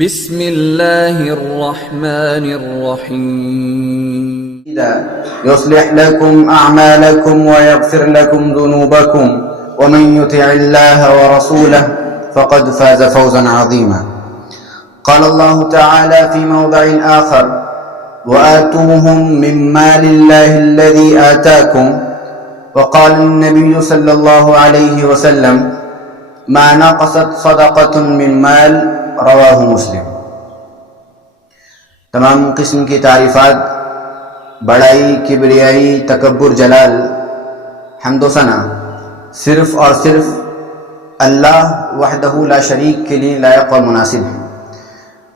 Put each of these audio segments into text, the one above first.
بسم اللہ الرحمن الرحیم يصلح لكم أعمالكم ويغفر لكم ذنوبكم ومن يطع الله ورسوله فقد فاز فوزا عظيما. قال الله تعالى في موضع آخر: وآتوهم من مال الله الذي آتاكم. وقال النبي صلى الله عليه وسلم: ما نقصت صدقة من مال. رواہ مسلم. تمام قسم کی تعریفات، بڑائی، کبریائی، تکبر، جلال، حمد و ثنا صرف اور صرف اللہ وحدہ لا شریک کے لیے لائق اور مناسب ہے.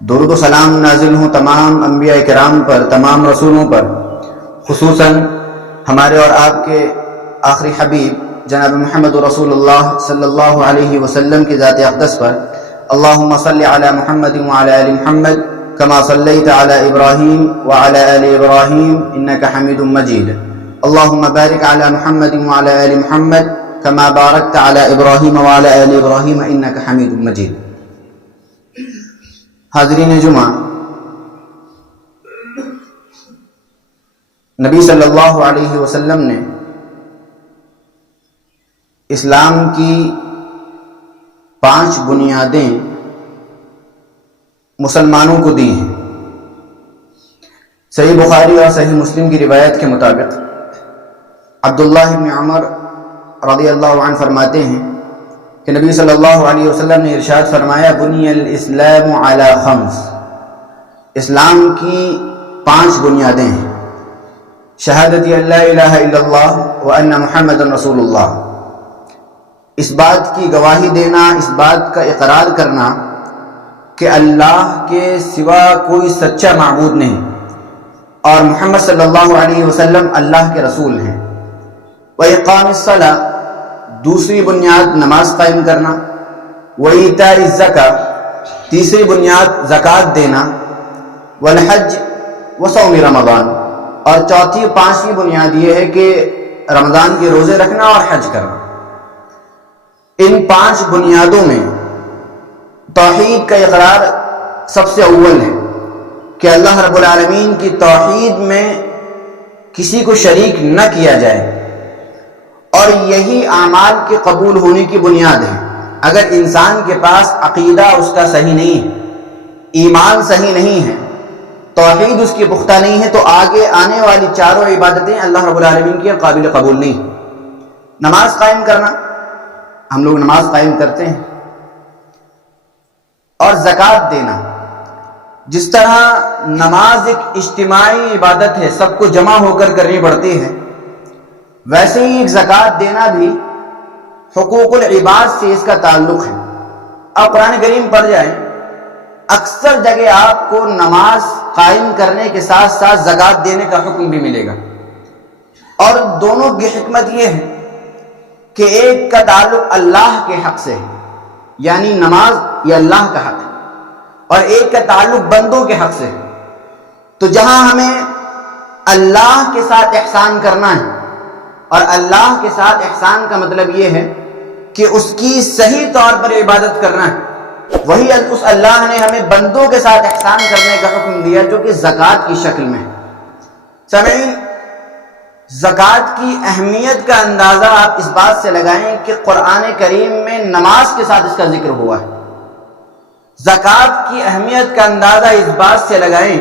درود و سلام نازل ہوں تمام انبیاء کرام پر، تمام رسولوں پر، خصوصاً ہمارے اور آپ کے آخری حبیب جناب محمد رسول اللہ صلی اللہ علیہ وسلم کی ذات اقدس پر. اللہم صلی علی محمد وعلی آل محمد کما صلیت علی ابراہیم وعلی آل ابراہیم انکا حمید مجید. اللہم بارک علی محمد وعلی آل محمد کما بارکت علی ابراہیم وعلی آل ابراہیم انکا حمید مجید. حاضرین جمعہ، نبی صلی اللہ علیہ وسلم نے اسلام کی 5 بنیادیں مسلمانوں کو دی ہیں. صحیح بخاری اور صحیح مسلم کی روایت کے مطابق عبداللہ بن عمر رضی اللہ عنہ فرماتے ہیں کہ نبی صلی اللہ علیہ وسلم نے ارشاد فرمایا: بنی الاسلام علی 5. اسلام کی 5 بنیادیں ہیں. شہادت لا الہ الا اللہ وان محمد رسول اللہ، اس بات کی گواہی دینا، اس بات کا اقرار کرنا کہ اللہ کے سوا کوئی سچا معبود نہیں اور محمد صلی اللہ علیہ وسلم اللہ کے رسول ہیں. وإقام الصلاۃ، دوسری بنیاد نماز قائم کرنا. وإیتاء الزکاۃ، تیسری بنیاد زکوٰۃ دینا. والحج وصوم رمضان، اور چوتھی 5ویں بنیاد یہ ہے کہ رمضان کے روزے رکھنا اور حج کرنا. ان 5 بنیادوں میں توحید کا اقرار سب سے اول ہے کہ اللہ رب العالمین کی توحید میں کسی کو شریک نہ کیا جائے، اور یہی اعمال کے قبول ہونے کی بنیاد ہے. اگر انسان کے پاس عقیدہ اس کا صحیح نہیں ہے، ایمان صحیح نہیں ہے، توحید اس کی پختہ نہیں ہے، تو آگے آنے والی چاروں عبادتیں اللہ رب العالمین کی قابل قبول نہیں. نماز قائم کرنا، ہم لوگ نماز قائم کرتے ہیں، اور زکوٰۃ دینا. جس طرح نماز ایک اجتماعی عبادت ہے، سب کو جمع ہو کر کرنی پڑتی ہے، ویسے ہی ایک زکوٰۃ دینا بھی حقوق العباد سے اس کا تعلق ہے. آپ قرآن کریم پڑھ جائیں، اکثر جگہ آپ کو نماز قائم کرنے کے ساتھ ساتھ زکوٰۃ دینے کا حکم بھی ملے گا. اور دونوں کی حکمت یہ ہے کہ ایک کا تعلق اللہ کے حق سے ہے، یعنی نماز یہ اللہ کا حق ہے، اور ایک کا تعلق بندوں کے حق سے ہے. تو جہاں ہمیں اللہ کے ساتھ احسان کرنا ہے، اور اللہ کے ساتھ احسان کا مطلب یہ ہے کہ اس کی صحیح طور پر عبادت کرنا ہے، وہی اس اللہ نے ہمیں بندوں کے ساتھ احسان کرنے کا حکم دیا جو کہ زکوٰۃ کی شکل میں ہے. سامعین، زکوٰۃ کی اہمیت کا اندازہ آپ اس بات سے لگائیں کہ قرآن کریم میں نماز کے ساتھ اس کا ذکر ہوا ہے. زکوٰۃ کی اہمیت کا اندازہ اس بات سے لگائیں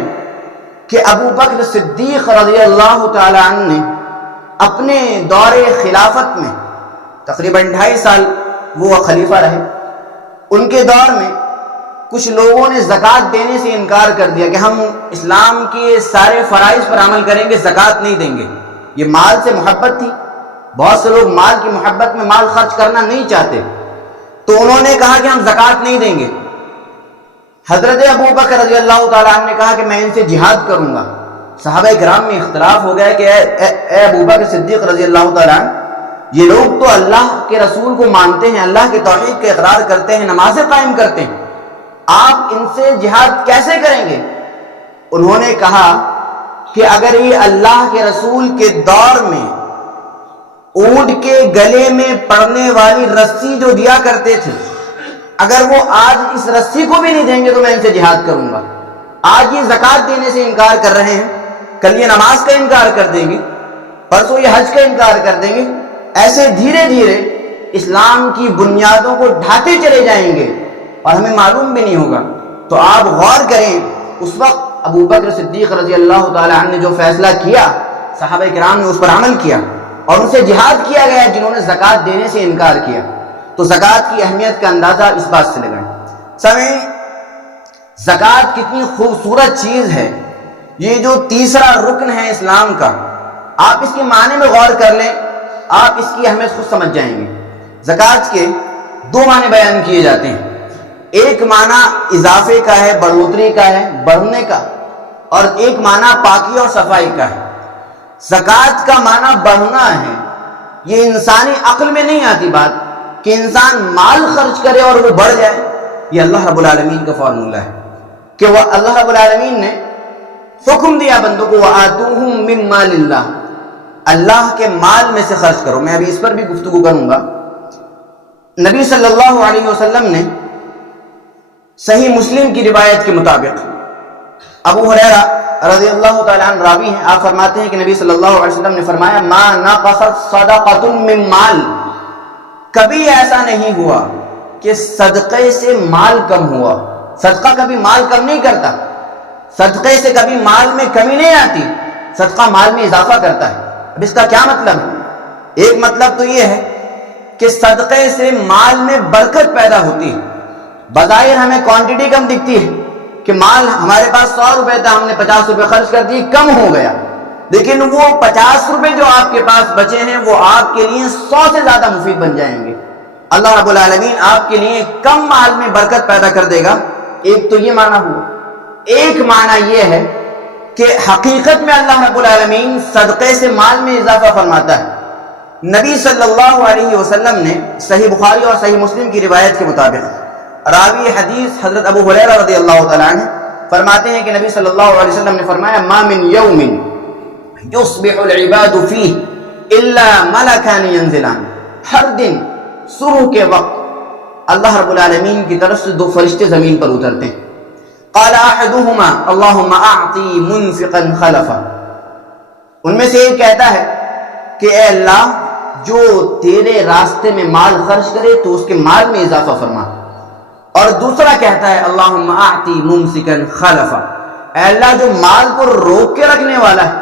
کہ ابو بکر صدیق رضی اللہ تعالی عنہ نے اپنے دور خلافت میں تقریباً 2.5 سال وہ خلیفہ رہے. ان کے دور میں کچھ لوگوں نے زکوٰۃ دینے سے انکار کر دیا کہ ہم اسلام کے سارے فرائض پر عمل کریں گے، زکوٰۃ نہیں دیں گے. یہ مال سے محبت تھی، بہت سے لوگ مال کی محبت میں مال خرچ کرنا نہیں چاہتے، تو انہوں نے کہا کہ ہم زکوٰۃ نہیں دیں گے. حضرت ابو بکر رضی اللہ تعالیٰ عنہ نے کہا کہ میں ان سے جہاد کروں گا. صحابہ کرام میں اختلاف ہو گیا کہ اے ابو بکر صدیق رضی اللہ تعالیٰ عنہ، یہ لوگ تو اللہ کے رسول کو مانتے ہیں، اللہ کے توحید کا اقرار کرتے ہیں، نمازیں قائم کرتے ہیں، آپ ان سے جہاد کیسے کریں گے؟ انہوں نے کہا کہ اگر یہ اللہ کے رسول کے دور میں اونٹ کے گلے میں پڑنے والی رسی جو دیا کرتے تھے اگر وہ آج اس رسی کو بھی نہیں دیں گے تو میں ان سے جہاد کروں گا. آج یہ زکوٰۃ دینے سے انکار کر رہے ہیں, کل یہ نماز کا انکار کر دیں گے, پرسوں یہ حج کا انکار کر دیں گے. ایسے دھیرے دھیرے اسلام کی بنیادوں کو ڈھاتے چلے جائیں گے اور ہمیں معلوم بھی نہیں ہوگا. تو آپ غور کریں, اس وقت ابو بکر صدیق رضی اللہ تعالی عنہ نے جو فیصلہ کیا, صحابہ کرام نے اس پر عمل کیا اور ان سے جہاد کیا گیا جنہوں نے زکوٰۃ دینے سے انکار کیا. تو زکوٰۃ کی اہمیت کا اندازہ اس بات سے لگائیں. سمجھیں, زکوٰۃ کتنی خوبصورت چیز ہے. یہ جو تیسرا رکن ہے اسلام کا, آپ اس کے معنی میں غور کر لیں, آپ اس کی اہمیت خود سمجھ جائیں گے. زکوٰۃ کے دو معنی بیان کیے جاتے ہیں. ایک معنی اضافے کا ہے, بڑھوتری کا ہے, بڑھنے کا, اور ایک معنی پاکی اور صفائی کا ہے. زکوٰۃ کا معنی بڑھنا ہے. یہ انسانی عقل میں نہیں آتی بات کہ انسان مال خرچ کرے اور وہ بڑھ جائے. یہ اللہ رب العالمین کا فارمولہ ہے کہ وہ اللہ رب العالمین نے حکم دیا بندوں کو, وَآتُوهُم مِّن مَّالِ اللَّهِ, اللہ کے مال میں سے خرچ کرو. میں ابھی اس پر بھی گفتگو کروں گا. نبی صلی اللہ علیہ وسلم نے صحیح مسلم کی روایت کے مطابق, ابو ہریرہ رضی اللہ تعالیٰ عنہ راوی ہیں, آپ فرماتے ہیں کہ نبی صلی اللہ علیہ وسلم نے فرمایا, مَا نَقَصَتْ صَدَقَةٌ مِّن مَّالٍ, کبھی ایسا نہیں ہوا کہ صدقے سے مال کم ہوا. صدقہ کبھی مال کم نہیں کرتا. صدقے سے کبھی مال میں کمی نہیں آتی. صدقہ مال میں اضافہ کرتا ہے. اب اس کا کیا مطلب ہے؟ ایک مطلب تو یہ ہے کہ صدقے سے مال میں برکت پیدا ہوتی ہے. بظاہر ہمیں کوانٹٹی کم دکھتی ہے کہ مال ہمارے پاس 100 روپے تھا, ہم نے 50 روپے خرچ کر دی, کم ہو گیا. لیکن وہ 50 روپے جو آپ کے پاس بچے ہیں وہ آپ کے لیے 100 سے زیادہ مفید بن جائیں گے. اللہ رب العالمین آپ کے لیے کم مال میں برکت پیدا کر دے گا. ایک تو یہ معنی ہوا. ایک معنی یہ ہے کہ حقیقت میں اللہ رب العالمین صدقے سے مال میں اضافہ فرماتا ہے. نبی صلی اللہ علیہ وسلم نے صحیح بخاری اور صحیح مسلم کی روایت کے مطابق, راوی حدیث حضرت ابو ہریرہ رضی اللہ تعالیٰ عنہ فرماتے ہیں کہ نبی صلی اللہ علیہ وسلم نے فرمایا, ما من یوم یصبح العباد فیہ الا ملکان ینزلان, ہر دن صبح کے وقت اللہ رب العالمین کی طرف سے 2 فرشتے زمین پر اترتے ہیں. قال احدهما اللهم اعطي منفقا خلفا, ان میں سے ایک کہتا ہے کہ اے اللہ, جو تیرے راستے میں مال خرچ کرے تو اس کے مال میں اضافہ فرما. اور دوسرا کہتا ہے اللهم اعطي ممسكا خلفا, اے اللہ جو مال کو روک کے رکھنے والا ہے,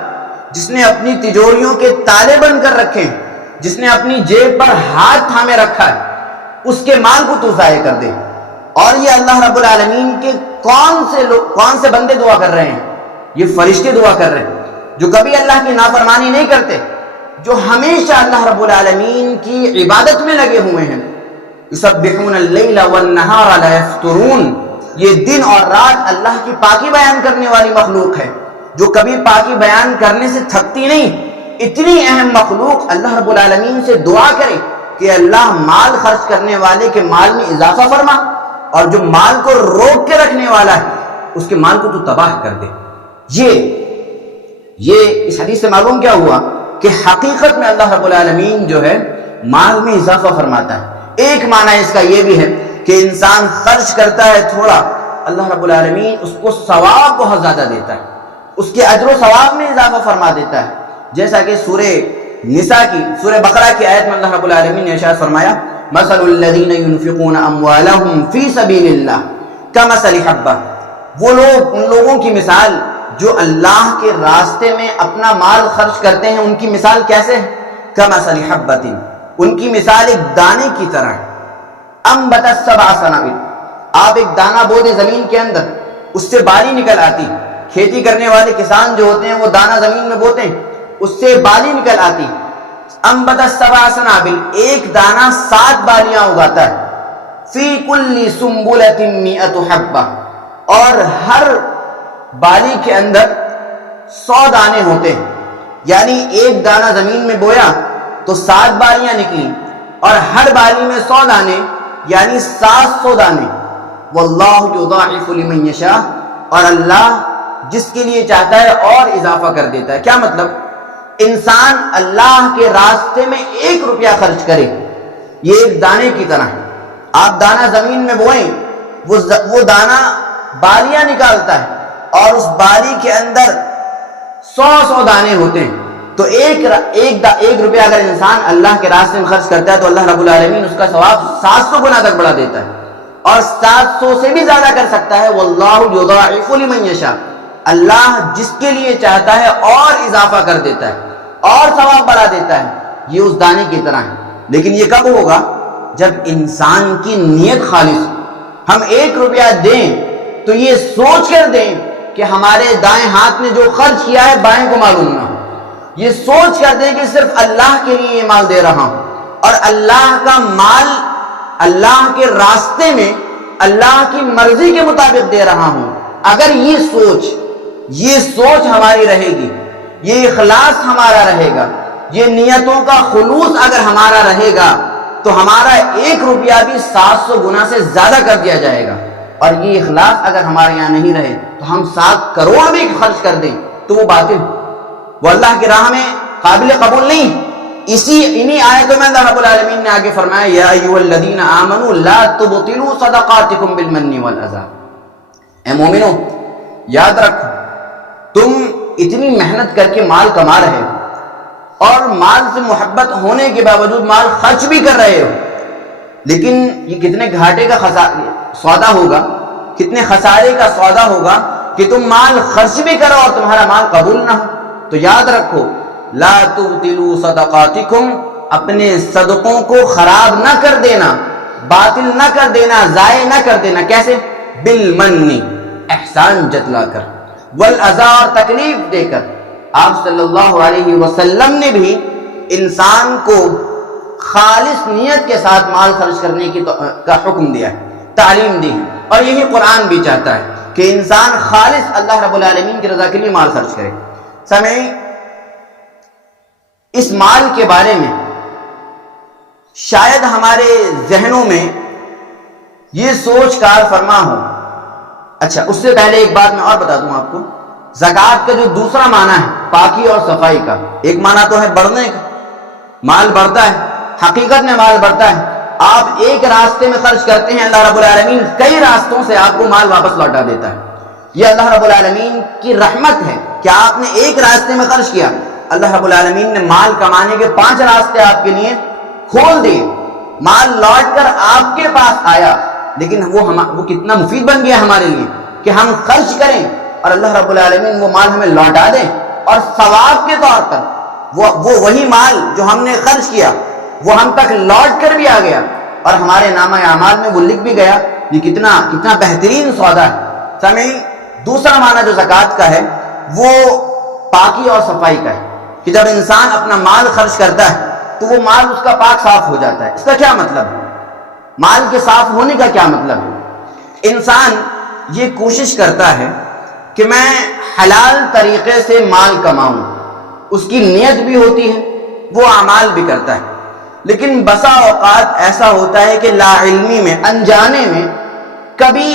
جس نے اپنی تجوریوں کے تالے بند کر رکھے ہیں, جس نے اپنی جیب پر ہاتھ تھامے رکھا ہے, اس کے مال کو تو ضائع کر دے. اور یہ اللہ رب العالمین کے کون سے بندے دعا کر رہے ہیں؟ یہ فرشتے دعا کر رہے ہیں جو کبھی اللہ کی نافرمانی نہیں کرتے, جو ہمیشہ اللہ رب العالمین کی عبادت میں لگے ہوئے ہیں. یسبحون اللیل والنہار لا یفترون, یہ دن اور رات اللہ کی پاکی بیان کرنے والی مخلوق ہے جو کبھی پاکی بیان کرنے سے تھکتی نہیں. اتنی اہم مخلوق اللہ رب العالمین سے دعا کرے کہ اللہ مال خرچ کرنے والے کے مال میں اضافہ فرما, اور جو مال کو روک کے رکھنے والا ہے اس کے مال کو تو تباہ کر دے. یہ اس حدیث سے معلوم کیا ہوا کہ حقیقت میں اللہ رب العالمین جو ہے مال میں اضافہ فرماتا ہے. ایک معنی اس کا یہ بھی ہے کہ انسان خرچ کرتا ہے تھوڑا, اللہ رب العالمین اس کو ثواب بہت زیادہ دیتا ہے, اس کے اجر و ثواب میں اضافہ فرما دیتا ہے. جیسا کہ سورہ نساء کی, سورہ بقرہ کی آیت میں اللہ رب العالمین نے ارشاد فرمایا, مثل الذین ينفقون اموالهم فی سبیل اللہ کمثل حبہ, وہ لوگ, ان لوگوں کی مثال جو اللہ کے راستے میں اپنا مال خرچ کرتے ہیں, ان کی مثال کیسے ہے؟ کمثل حبۃ, ان کی مثال ایک دانے کی طرح ہے. انبتت 7 سنابل, آپ ایک دانہ بو دیں زمین کے اندر, اس سے بالی نکل آتی. کھیتی کرنے والے کسان جو ہوتے ہیں وہ دانہ زمین میں بوتے ہیں, اس سے بالی نکل آتی. انبتت 7 سنابل, ایک دانہ 7 بالیاں اگاتا ہے. فی کل سنبلۃ 100 حبہ, اور ہر بالی کے اندر 100 دانے ہوتے ہیں. یعنی ایک دانہ زمین میں بویا تو 7 بالیاں نکلی, اور ہر بالی میں 100 دانے, یعنی 700 دانے. واللہ یضاعف لمن یشاء, اور اللہ جس کے لیے چاہتا ہے اور اضافہ کر دیتا ہے. کیا مطلب؟ انسان اللہ کے راستے میں 1 روپیہ خرچ کرے, یہ ایک دانے کی طرح ہے. آپ دانہ زمین میں بوئیں، وہ دانہ بالیاں نکالتا ہے اور اس بالی کے اندر 100 دانے ہوتے ہیں، تو ایک روپیہ اگر انسان اللہ کے راستے میں خرچ کرتا ہے تو اللہ رب العالمین اس کا ثواب 700 گنا تک بڑھا دیتا ہے، اور 700 سے بھی زیادہ کر سکتا ہے۔ واللہ یضاعف لمن یشاء، اللہ جس کے لیے چاہتا ہے اور اضافہ کر دیتا ہے اور ثواب بڑھا دیتا ہے، یہ اس دانے کی طرح ہے۔ لیکن یہ کب ہوگا؟ جب انسان کی نیت خالص ہو۔ ہم 1 روپیہ دیں تو یہ سوچ کر دیں کہ ہمارے دائیں ہاتھ نے جو خرچ کیا ہے بائیں کو معلوم نہ ہو، یہ سوچ کر دیں کہ صرف اللہ کے لیے یہ مال دے رہا ہوں، اور اللہ کا مال اللہ کے راستے میں اللہ کی مرضی کے مطابق دے رہا ہوں۔ اگر یہ سوچ ہماری رہے گی، یہ اخلاص ہمارا رہے گا، یہ نیتوں کا خلوص اگر ہمارا رہے گا تو ہمارا 1 روپیہ بھی 700 گنا سے زیادہ کر دیا جائے گا، اور یہ اخلاص اگر ہمارے یہاں نہیں رہے تو ہم 7 کروڑ بھی خرچ کر دیں تو وہ باطل، وہ اللہ کی راہ میں قابل قبول نہیں۔ انہی آیتوں میں اللہ رب العالمین نے آگے فرمایا یا ایھا الذین آمنوا لا تبطلوا صدقاتکم بالمن والاذی، اے مومنو یاد رکھو تم اتنی محنت کر کے مال کما رہے ہو اور مال سے محبت ہونے کے باوجود مال خرچ بھی کر رہے ہو، لیکن یہ کتنے گھاٹے کا سودا ہوگا، کتنے خسارے کا سودا ہوگا کہ تم مال خرچ بھی کرو اور تمہارا مال قبول نہ ہو۔ تو یاد رکھو لا تبطلوا صدقاتکم، اپنے صدقوں کو خراب نہ کر دینا، باطل نہ کر دینا، ضائع نہ کر دینا۔ کیسے؟ بالمن، احسان جتلا کر، والاذی، اور تکلیف دے کر۔ آپ صلی اللہ علیہ وسلم نے بھی انسان کو خالص نیت کے ساتھ مال خرچ کرنے کا حکم دیا ہے، تعلیم دی ہے، اور یہی قرآن بھی چاہتا ہے کہ انسان خالص اللہ رب العالمین کی رضا کے لیے مال خرچ کرے۔ سامعین، اس مال کے بارے میں شاید ہمارے ذہنوں میں یہ سوچ کار فرما ہو۔ اچھا، اس سے پہلے ایک بات میں اور بتا دوں آپ کو، زکوٰۃ کا جو دوسرا معنی ہے پاکی اور صفائی کا، ایک معنی تو ہے بڑھنے کا، مال بڑھتا ہے، حقیقت میں مال بڑھتا ہے۔ آپ ایک راستے میں خرچ کرتے ہیں، اللہ رب العالمین کئی راستوں سے آپ کو مال واپس لوٹا دیتا ہے۔ یہ اللہ رب العالمین کی رحمت ہے کہ آپ نے ایک راستے میں خرچ کیا، اللہ رب العالمین نے مال کمانے کے 5 راستے آپ کے لیے کھول دیے، مال لوٹ کر آپ کے پاس آیا، لیکن وہ کتنا مفید بن گیا ہمارے لیے کہ ہم خرچ کریں اور اللہ رب العالمین وہ مال ہمیں لوٹا دیں، اور ثواب کے طور پر وہی مال جو ہم نے خرچ کیا وہ ہم تک لوٹ کر بھی آ گیا اور ہمارے نامہ اعمال میں وہ لکھ بھی گیا۔ یہ کتنا بہترین سودا ہے۔ سامعین، دوسرا معنی جو زکوٰۃ کا ہے وہ پاکی اور صفائی کا ہے، کہ جب انسان اپنا مال خرچ کرتا ہے تو وہ مال اس کا پاک صاف ہو جاتا ہے۔ اس کا کیا مطلب ہے؟ مال کے صاف ہونے کا کیا مطلب ہے؟ انسان یہ کوشش کرتا ہے کہ میں حلال طریقے سے مال کماؤں، اس کی نیت بھی ہوتی ہے، وہ اعمال بھی کرتا ہے، لیکن بسا اوقات ایسا ہوتا ہے کہ لا علمی میں، انجانے میں کبھی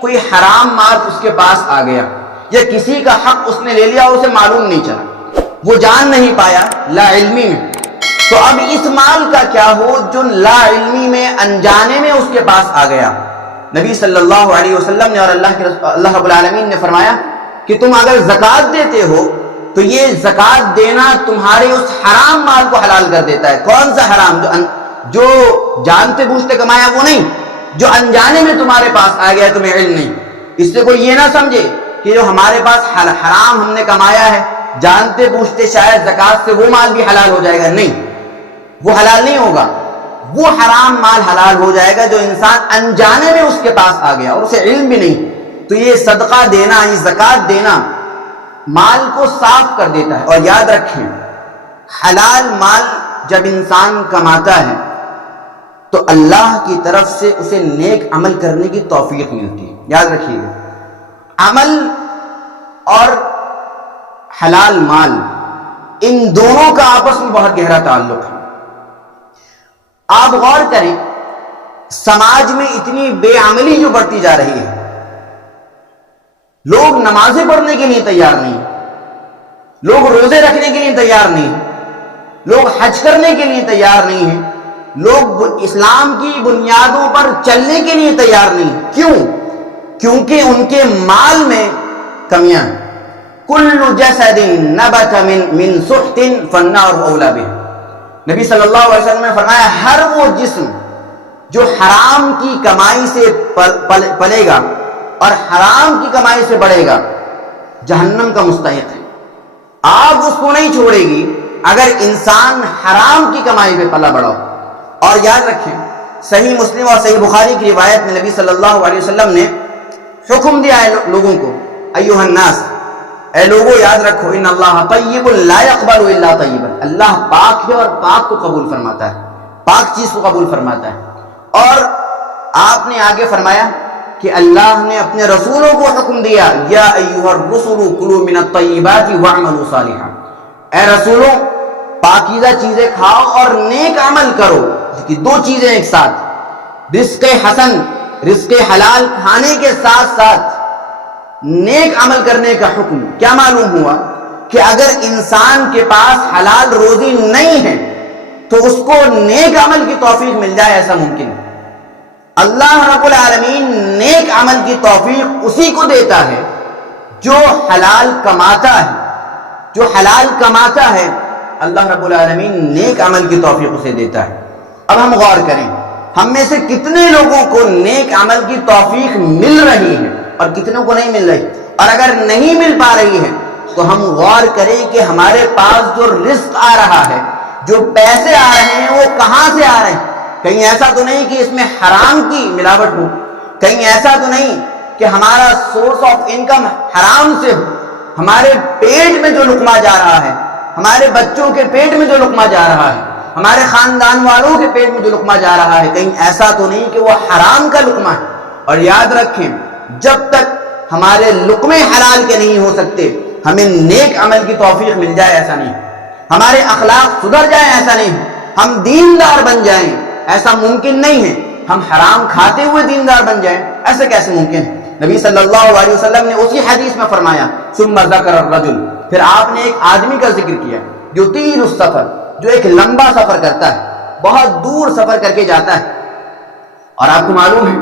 کوئی حرام مال اس کے پاس آ گیا، یا کسی کا حق اس نے لے لیا اور اسے معلوم نہیں چلا، وہ جان نہیں پایا لا علمی میں۔ تو اب اس مال کا کیا ہو جو لا علمی میں، انجانے میں اس کے پاس آ گیا؟ نبی صلی اللہ علیہ وسلم نے اور اللہ رب العالمین نے فرمایا کہ تم اگر زکوٰۃ دیتے ہو تو یہ زکوٰۃ دینا تمہارے اس حرام مال کو حلال کر دیتا ہے۔ کون سا حرام؟ جو جانتے بوجھتے کمایا وہ نہیں، جو انجانے میں تمہارے پاس آ گیا ہے، تمہیں علم نہیں۔ اس سے کوئی یہ نہ سمجھے کہ جو ہمارے پاس حرام ہم نے کمایا ہے، جانتے بوجھتے شاید زکوٰۃ سے وہ مال بھی حلال ہو جائے گا، نہیں، وہ حلال نہیں ہوگا۔ وہ حرام مال حلال ہو جائے گا جو انسان انجانے میں اس کے پاس آ گیا اور اسے علم بھی نہیں۔ تو یہ صدقہ دینا، یہ زکوٰۃ دینا مال کو صاف کر دیتا ہے۔ اور یاد رکھیں، حلال مال جب انسان کماتا ہے تو اللہ کی طرف سے اسے نیک عمل کرنے کی توفیق ملتی ہے۔ یاد رکھیے گا، عمل اور حلال مال، ان دونوں کا آپس میں بہت گہرا تعلق ہے۔ آپ غور کریں، سماج میں اتنی بے عملی جو بڑھتی جا رہی ہے، لوگ نمازیں پڑھنے کے لیے تیار نہیں، لوگ روزے رکھنے کے لیے تیار نہیں، لوگ حج کرنے کے لیے تیار نہیں ہیں، لوگ اسلام کی بنیادوں پر چلنے کے لیے تیار نہیں. کیوں؟ کیونکہ ان کے مال میں کمیاں ہیں. کل جسد نبت من سحت فالنار اولی بہ. نبی صلی اللہ علیہ وسلم نے فرمایا ہر وہ جسم جو حرام کی کمائی سے پلے گا اور حرام کی کمائی سے بڑھے گا جہنم کا مستحق ہے. آگ اس کو نہیں چھوڑے گی اگر انسان حرام کی کمائی پہ پلا بڑھا ہو. اور یاد رکھیں صحیح مسلم اور صحیح بخاری کی روایت میں نبی صلی اللہ علیہ وسلم نے حکم دیا ہے لوگوں کو ایھا الناس، اے لوگوں یاد رکھو ان اللہ طیب لا يقبل الا طیبا. اللہ پاک ہے اور پاک کو قبول فرماتا ہے، پاک چیز کو قبول فرماتا ہے. اور آپ نے آگے فرمایا کہ اللہ نے اپنے رسولوں کو حکم دیا یا ایھا الرسل کلوا من الطیبات واعملوا صالحا. اے رسولوں پاکیزہ چیزیں کھاؤ اور نیک عمل کرو. کہ دو چیزیں ایک ساتھ، رزق حسن، رزق حلال کھانے کے ساتھ ساتھ نیک عمل کرنے کا حکم. کیا معلوم ہوا کہ اگر انسان کے پاس حلال روزی نہیں ہے تو اس کو نیک عمل کی توفیق مل جائے ایسا ممکن ہے. اللہ رب العالمین نیک عمل کی توفیق اسی کو دیتا ہے جو حلال کماتا ہے. جو حلال کماتا ہے اللہ رب العالمین نیک عمل کی توفیق اسے دیتا ہے. اب ہم غور کریں ہم میں سے کتنے لوگوں کو نیک عمل کی توفیق مل رہی ہے اور کتنوں کو نہیں مل رہی. اور اگر نہیں مل پا رہی ہے تو ہم غور کریں کہ ہمارے پاس جو رزق آ رہا ہے، جو پیسے آ رہے ہیں وہ کہاں سے آ رہے ہیں. کہیں ایسا تو نہیں کہ اس میں حرام کی ملاوٹ ہو، کہیں ایسا تو نہیں کہ ہمارا سورس آف انکم حرام سے ہو. ہمارے پیٹ میں جو لقمہ جا رہا ہے، ہمارے بچوں کے پیٹ میں جو لقمہ جا رہا ہے، ہمارے خاندان والوں کے پیٹ میں جو لقمہ جا رہا ہے، کہیں ایسا تو نہیں کہ وہ حرام کا لقمہ ہے. اور یاد رکھیں جب تک ہمارے لقمے حلال کے نہیں ہو سکتے ہمیں نیک عمل کی توفیق مل جائے ایسا نہیں. ہمارے اخلاق سدھر جائیں ایسا نہیں. ہم دیندار بن جائیں ایسا ممکن نہیں ہے. ہم حرام کھاتے ہوئے دیندار بن جائیں ایسا کیسے ممکن ہے. نبی صلی اللہ علیہ وسلم نے اسی حدیث میں فرمایا ثم ذکر الرجل، پھر آپ نے ایک آدمی کا ذکر کیا یطیل السفر، جو ایک لمبا سفر کرتا ہے، بہت دور سفر کر کے جاتا ہے. اور آپ کو معلوم ہے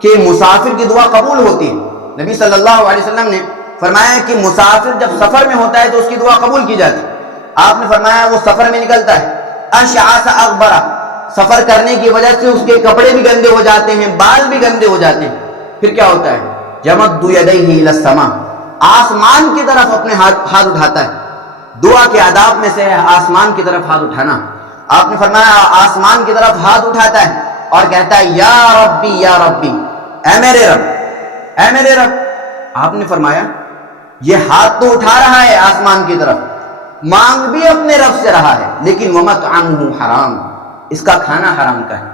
کہ مسافر کی دعا قبول ہوتی ہے. نبی صلی اللہ علیہ وسلم نے فرمایا کہ مسافر جب سفر میں ہوتا ہے تو اس کی دعا قبول کی جاتی ہے. آپ نے فرمایا وہ سفر میں نکلتا ہے اشعث اغبرہ، سفر کرنے کی وجہ سے اس کے کپڑے بھی گندے ہو جاتے ہیں، بال بھی گندے ہو جاتے ہیں. پھر کیا ہوتا ہے یمد یدیہ الی السماء، آسمان کی طرف اپنے ہاتھ اٹھاتا ہے. دعا کے آداب میں سے آسمان کی طرف ہاتھ اٹھانا. آپ نے فرمایا آسمان کی طرف ہاتھ اٹھاتا ہے اور کہتا ہے یا ربی یا ربی، اے میرے رب اے میرے رب. آپ نے فرمایا یہ ہاتھ تو اٹھا رہا ہے آسمان کی طرف، مانگ بھی اپنے رب سے رہا ہے، لیکن ومطعمہ حرام، اس کا کھانا حرام کا ہے،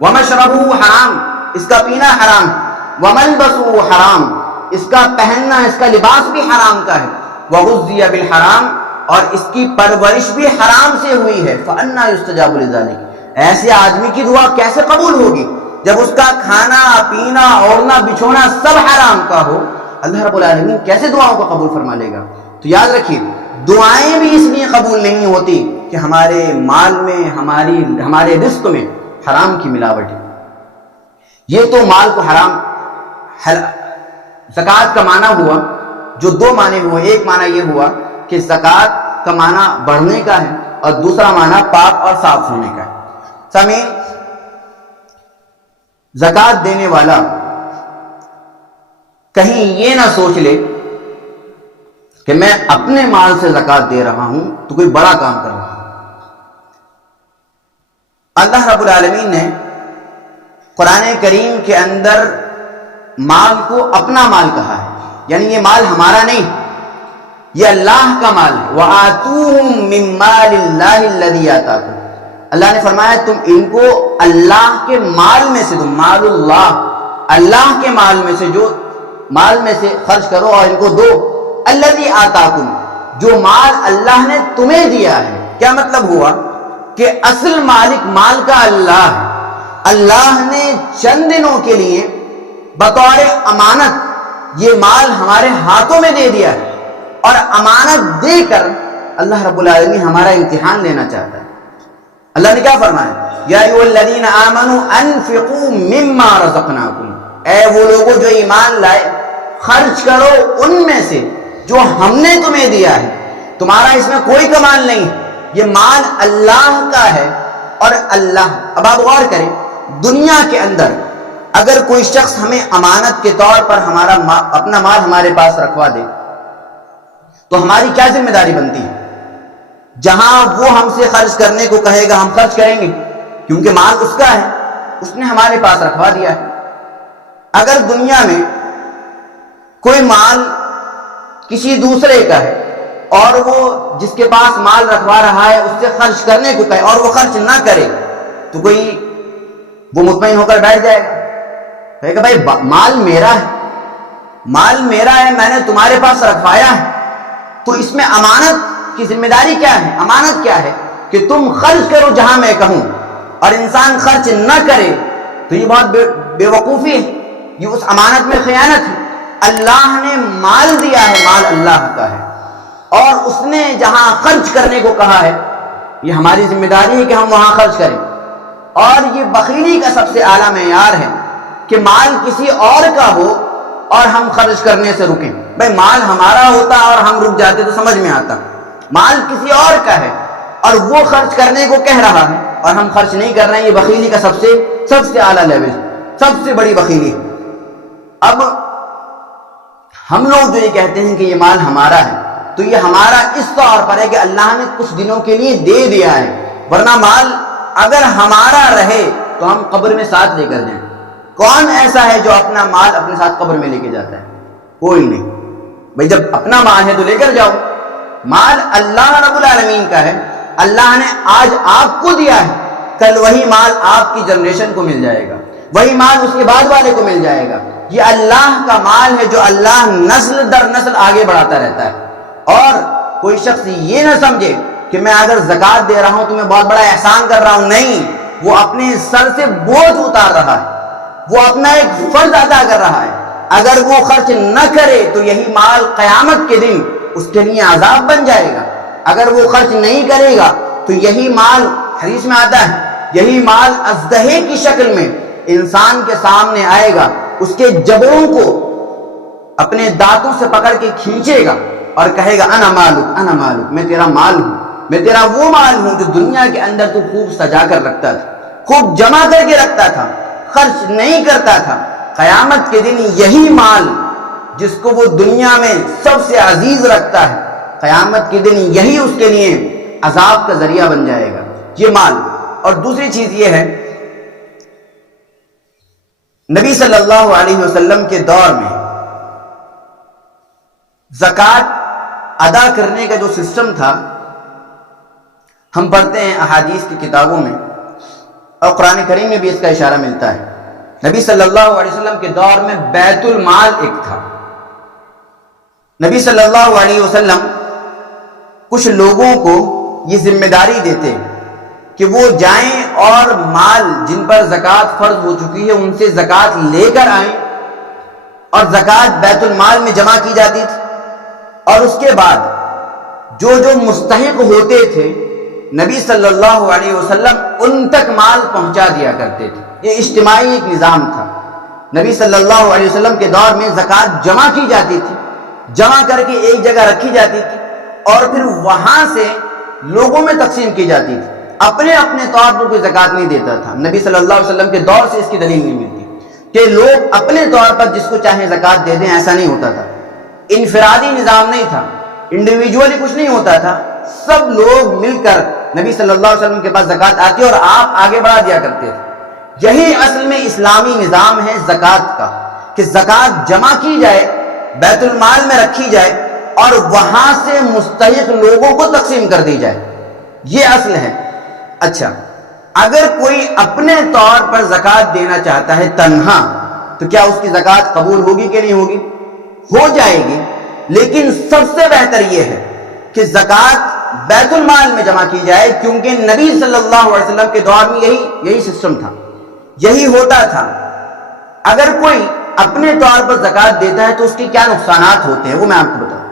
ومشربہ حرام، اس کا پینا حرام، وملبسہ حرام، اس کا پہننا اس کا لباس بھی حرام کا ہے، وغذی بالحرام، اور اس کی پرورش بھی حرام سے ہوئی ہے. فأنی یستجاب لذلک، ایسے آدمی کی دعا کیسے قبول ہوگی جب اس کا کھانا پینا اوڑھنا بچھونا سب حرام کا ہو. اللہ رب العالمین کیسے دعاؤں کو قبول فرما لے گا. تو یاد رکھیے دعائیں بھی اس لیے قبول نہیں ہوتی کہ ہمارے مال میں ہمارے رزق میں حرام کی ملاوٹ ہے. یہ تو مال کو حرام زکوٰۃ کا معنی ہوا جو دو معنی ہوئے. ایک معنی یہ ہوا کہ زکوٰۃ کا معنی بڑھنے کا ہے اور دوسرا معنی پاک اور صاف ہونے کا ہے. سامعین زکوٰۃ دینے والا کہیں یہ نہ سوچ لے کہ میں اپنے مال سے زکوٰۃ دے رہا ہوں تو کوئی بڑا کام کر رہا ہوں. اللہ رب العالمین نے قرآن کریم کے اندر مال کو اپنا مال کہا ہے، یعنی یہ مال ہمارا نہیں، یہ اللہ کا مال ہے. وَآتُوهُم مِّن مَّالِ اللَّهِ الَّذِي آتَاكُمْ، اللہ نے فرمایا تم ان کو اللہ کے مال میں سے، تم مال اللہ کے مال میں سے جو مال میں سے خرچ کرو اور ان کو دو. الذی آتاکم، جو مال اللہ نے تمہیں دیا ہے. کیا مطلب ہوا کہ اصل مالک مال کا اللہ ہے. اللہ نے چند دنوں کے لیے بطور امانت یہ مال ہمارے ہاتھوں میں دے دیا ہے اور امانت دے کر اللہ رب العالمین ہمارا امتحان لینا چاہتا ہے. اللہ نے کیا فرمایا یا ایھا الذین آمنوا انفقوا مما رزقناکم، اے وہ لوگوں جو ایمان لائے، خرچ کرو ان میں سے جو ہم نے تمہیں دیا ہے، تمہارا اس میں کوئی کمال نہیں، یہ مال اللہ کا ہے۔ اور اللہ، اب آپ غور کریں، دنیا کے اندر اگر کوئی شخص ہمیں امانت کے طور پر اپنا مال ہمارے پاس رکھوا دے تو ہماری کیا ذمہ داری بنتی ہے؟ جہاں وہ ہم سے خرچ کرنے کو کہے گا ہم خرچ کریں گے، کیونکہ مال اس کا ہے، اس نے ہمارے پاس رکھوا دیا ہے۔ اگر دنیا میں کوئی مال کسی دوسرے کا ہے اور وہ جس کے پاس مال رکھوا رہا ہے اس سے خرچ کرنے کو کہے اور وہ خرچ نہ کرے تو کوئی وہ مطمئن ہو کر بیٹھ جائے گا، کہے گا بھائی مال میرا ہے، مال میرا ہے، میں نے تمہارے پاس رکھوایا ہے، تو اس میں امانت کی ذمہ داری کیا ہے؟ امانت کیا ہے کہ تم خرچ کرو جہاں میں کہوں، اور انسان خرچ نہ کرے تو یہ بہت بے وقوفی ہے، یہ اس امانت میں خیانت ہے۔ اللہ نے مال دیا ہے، مال اللہ کا ہے، اور اس نے جہاں خرچ کرنے کو کہا ہے یہ ہماری ذمہ داری ہے کہ ہم وہاں خرچ کریں۔ اور یہ بخیلی کا سب سے اعلیٰ معیار ہے کہ مال کسی اور کا ہو اور ہم خرچ کرنے سے رکیں۔ بھائی مال ہمارا ہوتا اور ہم رک جاتے تو سمجھ میں آتا، مال کسی اور کا ہے اور وہ خرچ کرنے کو کہہ رہا ہے اور ہم خرچ نہیں کر رہے ہیں، یہ بخیلی کا سب سے اعلیٰ لیول، سب سے بڑی بخیلی ہے۔ اب ہم لوگ جو یہ کہتے ہیں کہ یہ مال ہمارا ہے تو یہ ہمارا اس طور پر ہے کہ اللہ نے کچھ دنوں کے لیے دے دیا ہے، ورنہ مال اگر ہمارا رہے تو ہم قبر میں ساتھ لے کر جائیں۔ کون ایسا ہے جو اپنا مال اپنے ساتھ قبر میں لے کے جاتا ہے؟ کوئی نہیں۔ بھائی جب اپنا مال ہے تو لے کر جاؤ، مال اللہ رب العالمین کا ہے، اللہ نے آج آپ کو دیا ہے، کل وہی مال آپ کی جنریشن کو مل جائے گا، وہی مال اس کے بعد والے کو مل جائے گا۔ یہ اللہ کا مال ہے جو اللہ نسل در نسل آگے بڑھاتا رہتا ہے۔ اور کوئی شخص یہ نہ سمجھے کہ میں اگر زکوٰۃ دے رہا ہوں تو میں بہت بڑا احسان کر رہا ہوں، نہیں، وہ اپنے سر سے بوجھ اتار رہا ہے، وہ اپنا ایک فرض ادا کر رہا ہے۔ اگر وہ خرچ نہ کرے تو یہی مال قیامت کے دن اس کے لیے عذاب بن جائے گا، اگر وہ خرچ نہیں کرے گا تو یہی مال، حدیث میں آتا ہے، یہی مال اژدہے کی شکل میں انسان کے سامنے آئے گا، اس کے جبڑوں کو اپنے دانتوں سے پکڑ کے کھینچے گا اور کہے گا انا مالک انا مالک، میں تیرا مال ہوں، میں تیرا وہ مال ہوں جو دنیا کے اندر تو خوب سجا کر رکھتا تھا، خوب جمع کر کے رکھتا تھا، خرچ نہیں کرتا تھا۔ قیامت کے دن یہی مال جس کو وہ دنیا میں سب سے عزیز رکھتا ہے، قیامت کے دن یہی اس کے لیے عذاب کا ذریعہ بن جائے گا، یہ مال۔ اور دوسری چیز یہ ہے، نبی صلی اللہ علیہ وسلم کے دور میں زکوٰۃ ادا کرنے کا جو سسٹم تھا، ہم پڑھتے ہیں احادیث کی کتابوں میں اور قرآن کریم میں بھی اس کا اشارہ ملتا ہے۔ نبی صلی اللہ علیہ وسلم کے دور میں بیت المال ایک تھا۔ نبی صلی اللہ علیہ وسلم کچھ لوگوں کو یہ ذمہ داری دیتے کہ وہ جائیں اور مال جن پر زکوٰۃ فرض ہو چکی ہے ان سے زکوٰۃ لے کر آئیں، اور زکوٰۃ بیت المال میں جمع کی جاتی تھی، اور اس کے بعد جو مستحق ہوتے تھے نبی صلی اللہ علیہ وسلم ان تک مال پہنچا دیا کرتے تھے۔ یہ اجتماعی ایک نظام تھا۔ نبی صلی اللہ علیہ وسلم کے دور میں زکوٰۃ جمع کی جاتی تھی، جمع کر کے ایک جگہ رکھی جاتی تھی اور پھر وہاں سے لوگوں میں تقسیم کی جاتی تھی۔ اپنے اپنے طور پر کوئی زکوٰۃ نہیں دیتا تھا۔ نبی صلی اللہ علیہ وسلم کے دور سے اس کی دلیل نہیں ملتی کہ لوگ اپنے طور پر جس کو چاہیں زکوٰۃ دے دیں، ایسا نہیں ہوتا تھا۔ انفرادی نظام نہیں تھا، انڈیویجولی کچھ نہیں ہوتا تھا، سب لوگ مل کر نبی صلی اللہ علیہ وسلم کے پاس زکوٰۃ آتی اور آپ آگے بڑھا دیا کرتے تھے۔ یہی اصل میں اسلامی نظام ہے زکوٰۃ کا، کہ زکوٰۃ جمع کی جائے، بیت المال میں رکھی جائے اور وہاں سے مستحق لوگوں کو تقسیم کر دی جائے، یہ اصل ہے۔ اچھا، اگر کوئی اپنے طور پر زکوٰۃ دینا چاہتا ہے تنہا، تو کیا اس کی زکوٰۃ قبول ہوگی کہ نہیں ہوگی؟ ہو جائے گی، لیکن سب سے بہتر یہ ہے کہ زکوٰۃ بیت المال میں جمع کی جائے، کیونکہ نبی صلی اللہ علیہ وسلم کے دور میں یہی سسٹم تھا، یہی ہوتا تھا۔ اگر کوئی اپنے طور پر زکوٰۃ دیتا ہے تو اس کے کیا نقصانات ہوتے ہیں وہ میں آپ کو بتاؤں۔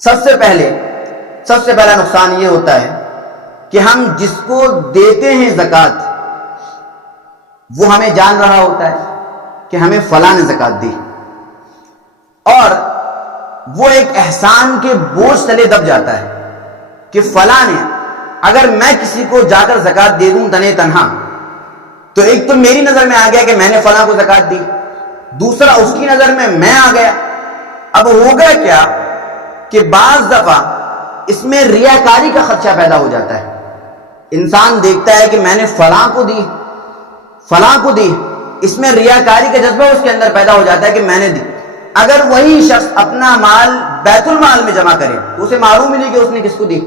سب سے پہلا نقصان یہ ہوتا ہے کہ ہم جس کو دیتے ہیں زکوٰۃ وہ ہمیں جان رہا ہوتا ہے کہ ہمیں فلاں نے زکوٰۃ دی، اور وہ ایک احسان کے بوجھ تلے دب جاتا ہے کہ فلاں نے، اگر میں کسی کو جا کر زکوٰۃ دے دوں تنے تنہا، تو ایک تو میری نظر میں آ گیا کہ میں نے فلاں کو زکوٰۃ دی، دوسرا اس کی نظر میں آ گیا۔ اب ہوگا کیا کہ بعض دفعہ اس میں ریاکاری کا خدشہ پیدا ہو جاتا ہے۔ انسان دیکھتا ہے کہ میں نے فلاں کو دی، فلاں کو دی، اس میں ریاکاری کا جذبہ اس کے اندر پیدا ہو جاتا ہے کہ میں نے دی۔ اگر وہی شخص اپنا مال بیت المال میں جمع کرے تو اسے معلوم ملے کہ اس نے کس کو دی،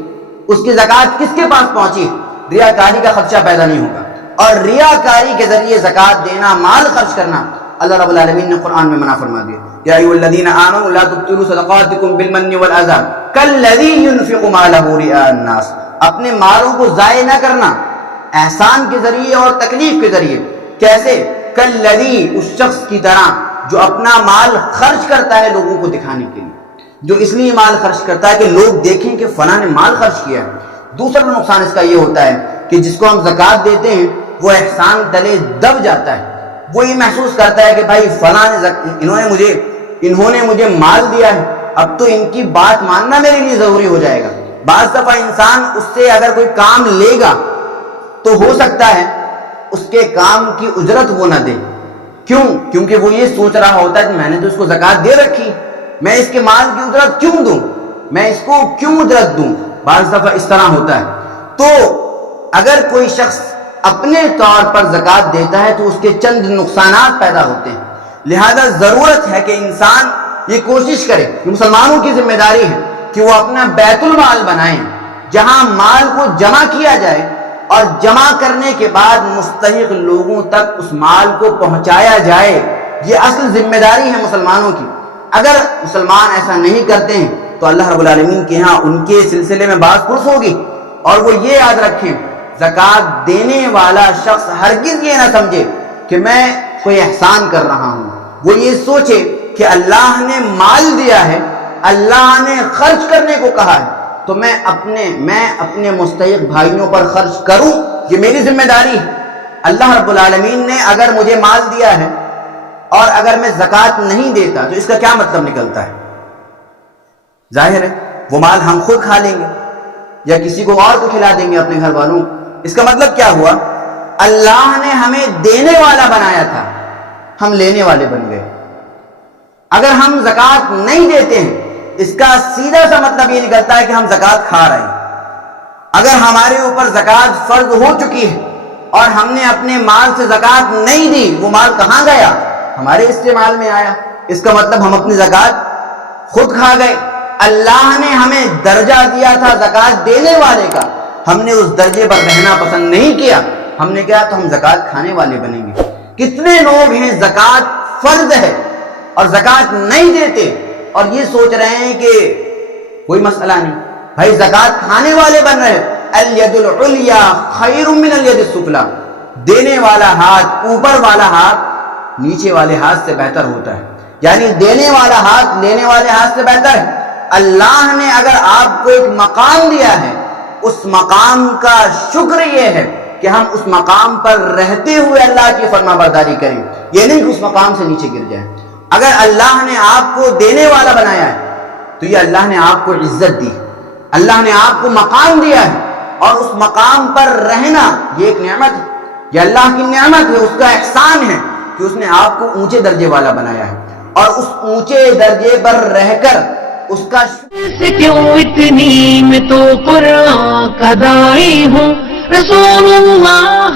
اس کی زکوٰۃ کس کے پاس پہنچی، ریاکاری کا خدشہ پیدا نہیں ہوگا۔ اور ریاکاری کے ذریعے زکوٰۃ دینا، مال خرچ کرنا، اللہ رب العالمین نے قرآن میں منع فرما دیا، یا ایھا الذین آمنوا لا تبطلوا صدقاتکم بالمن والأذى کالذی ينفق مالہ رئاء الناس، اپنے مالوں کو ضائع نہ کرنا احسان کے ذریعے اور تکلیف کے ذریعے۔ کیسے؟ کالذی، اس شخص کی طرح جو اپنا مال خرچ کرتا ہے لوگوں کو دکھانے کے لیے، جو اس لیے مال خرچ کرتا ہے کہ لوگ دیکھیں کہ فلاں نے مال خرچ کیا ہے۔ دوسرا نقصان اس کا یہ ہوتا ہے کہ جس کو ہم زکوٰۃ دیتے ہیں وہ احسان تلے دب جاتا ہے، وہ یہ محسوس کرتا ہے کہ بھائی فلاں نے انہوں نے مجھے مال دیا ہے، اب تو ان کی بات ماننا میرے لیے ضروری ہو جائے گا۔ بعض دفعہ انسان اس سے اگر کوئی کام لے گا تو ہو سکتا ہے اس کے کام کی اجرت وہ نہ دے، کیوں؟ کیونکہ وہ یہ سوچ رہا ہوتا ہے کہ میں نے تو اس کو زکوٰۃ دے رکھی، میں اس کے مال کی اجرت کیوں دوں، میں اس کو کیوں اجرت دوں؟ بعض دفعہ اس طرح ہوتا ہے۔ تو اگر کوئی شخص اپنے طور پر زکوٰۃ دیتا ہے تو اس کے چند نقصانات پیدا ہوتے ہیں، لہذا ضرورت ہے کہ انسان یہ کوشش کرے، مسلمانوں کی ذمہ داری ہے کہ وہ اپنا بیت المال بنائیں جہاں مال کو جمع کیا جائے اور جمع کرنے کے بعد مستحق لوگوں تک اس مال کو پہنچایا جائے۔ یہ اصل ذمہ داری ہے مسلمانوں کی۔ اگر مسلمان ایسا نہیں کرتے ہیں تو اللہ رب العالمین کے ہاں ان کے سلسلے میں باز پرس ہوگی۔ اور وہ یہ یاد رکھیں، زکوٰۃ دینے والا شخص ہرگز یہ نہ سمجھے کہ میں کوئی احسان کر رہا ہوں، وہ یہ سوچے کہ اللہ نے مال دیا ہے، اللہ نے خرچ کرنے کو کہا ہے، تو میں اپنے مستحق بھائیوں پر خرچ کروں، یہ میری ذمہ داری ہے۔ اللہ رب العالمین نے اگر مجھے مال دیا ہے اور اگر میں زکوٰۃ نہیں دیتا تو اس کا کیا مطلب نکلتا ہے؟ ظاہر ہے وہ مال ہم خود کھا لیں گے یا کسی کو اور کو کھلا دیں گے اپنے گھر والوں کو۔ اس کا مطلب کیا ہوا؟ اللہ نے ہمیں دینے والا بنایا تھا، ہم لینے والے بن گئے۔ اگر ہم زکوٰۃ نہیں دیتے ہیں اس کا سیدھا سا مطلب یہ نکلتا ہے کہ ہم زکوٰۃ کھا رہے ہیں۔ اگر ہمارے اوپر زکوٰۃ فرض ہو چکی ہے اور ہم نے اپنے مال سے زکوٰۃ نہیں دی، وہ مال کہاں گیا؟ ہمارے استعمال میں آیا، اس کا مطلب ہم اپنی زکوٰۃ خود کھا گئے۔ اللہ نے ہمیں درجہ دیا تھا زکوٰۃ دینے والے کا، ہم نے اس درجے پر رہنا پسند نہیں کیا، ہم نے کہا تو ہم زکوٰۃ کھانے والے بنیں گے۔ کتنے لوگ ہیں زکوٰۃ فرض ہے اور زکوٰۃ نہیں دیتے اور یہ سوچ رہے ہیں کہ کوئی مسئلہ نہیں، بھائی زکوٰۃ کھانے والے بن رہے۔ الید العلیا خیر من الید السفلی، دینے والا ہاتھ، اوپر والا ہاتھ نیچے والے ہاتھ سے بہتر ہوتا ہے، یعنی دینے والا ہاتھ لینے والے ہاتھ سے بہتر ہے۔ اللہ نے اگر آپ کو ایک مقام دیا ہے، اس مقام کا شکر یہ ہے کہ ہم اس مقام پر رہتے ہوئے اللہ کی فرما برداری کریں، یہ نہیں کہ اس مقام سے نیچے گر جائیں۔ اگر اللہ نے آپ کو دینے والا بنایا ہے تو یہ اللہ نے آپ کو عزت دی، اللہ نے آپ کو مقام دیا ہے، اور اس مقام پر رہنا یہ ایک نعمت ہے، یہ اللہ کی نعمت ہے، اس کا احسان ہے کہ اس نے آپ کو اونچے درجے والا بنایا ہے، اور اس اونچے درجے پر رہ کر اس کا کیوں اتنی میں تو قرآن کا داعی ہوں، رسول اللہ